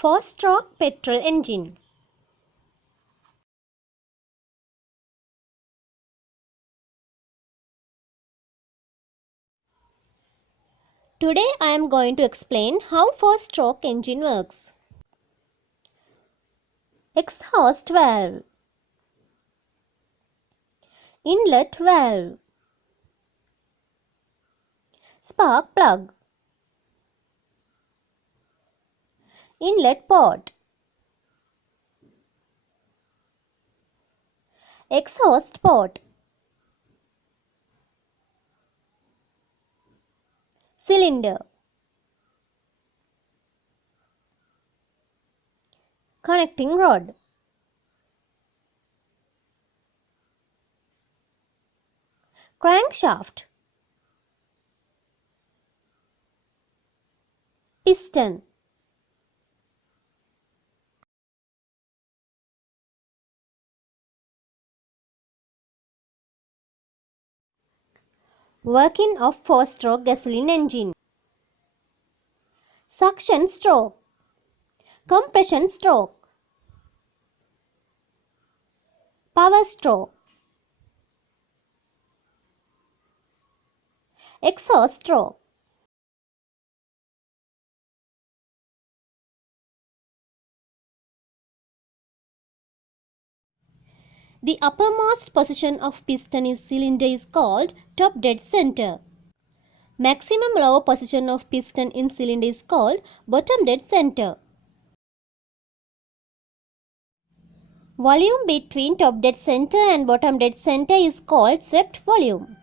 Four-stroke petrol engine. Today I am going to explain how four-stroke engine works. Exhaust valve, inlet valve, spark plug, inlet port, exhaust port, cylinder, connecting rod, crankshaft, piston. Working of four-stroke gasoline engine. Suction stroke, compression stroke, power stroke, exhaust stroke. The uppermost position of piston cylinder is called top dead center. Maximum lower position of piston in cylinder is called bottom dead center. Volume between top dead center and bottom dead center is called swept volume.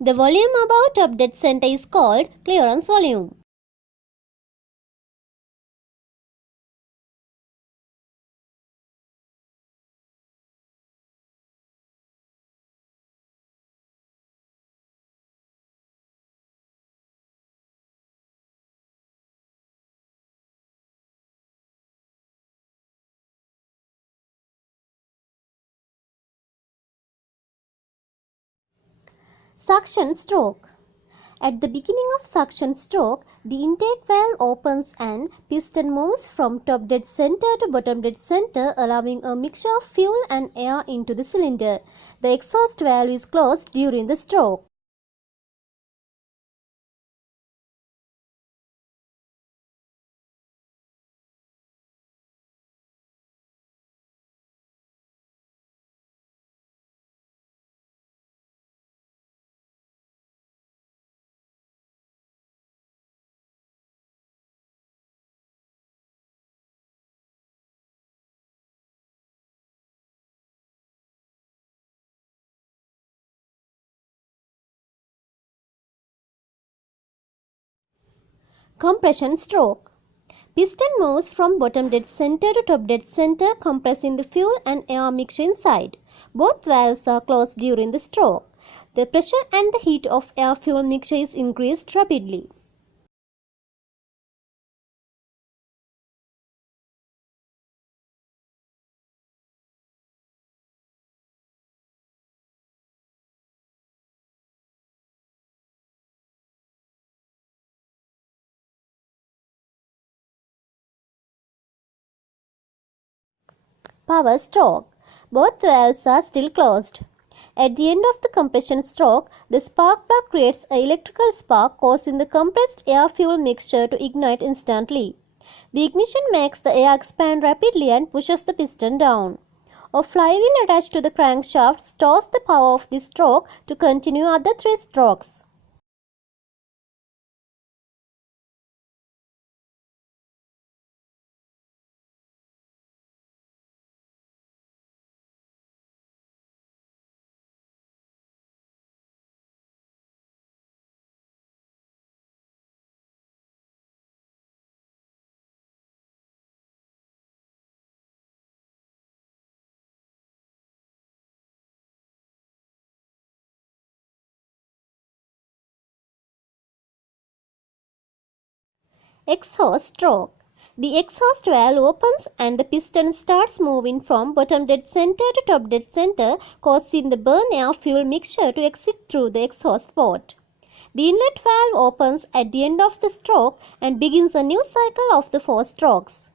The volume above top dead center is called clearance volume. Suction stroke. At the beginning of suction stroke, the intake valve opens and piston moves from top dead center to bottom dead center, allowing a mixture of fuel and air into the cylinder. The exhaust valve is closed during the stroke. Compression stroke. Piston moves from bottom dead center to top dead center, compressing the fuel and air mixture inside. Both valves are closed during the stroke. The pressure and the heat of air-fuel mixture is increased rapidly. Power stroke. Both valves are still closed. At the end of the compression stroke, the spark plug creates an electrical spark, causing the compressed air-fuel mixture to ignite instantly. The ignition makes the air expand rapidly and pushes the piston down. A flywheel attached to the crankshaft stores the power of this stroke to continue other three strokes. Exhaust stroke. The exhaust valve opens and the piston starts moving from bottom dead center to top dead center, causing the burn air fuel mixture to exit through the exhaust port. The inlet valve opens at the end of the stroke and begins a new cycle of the 4 strokes.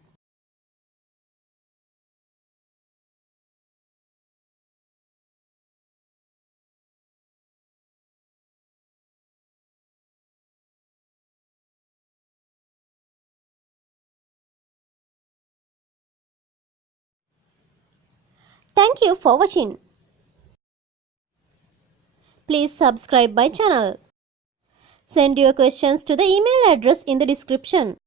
Thank you for watching. Please subscribe my channel. Send your questions to the email address in the description.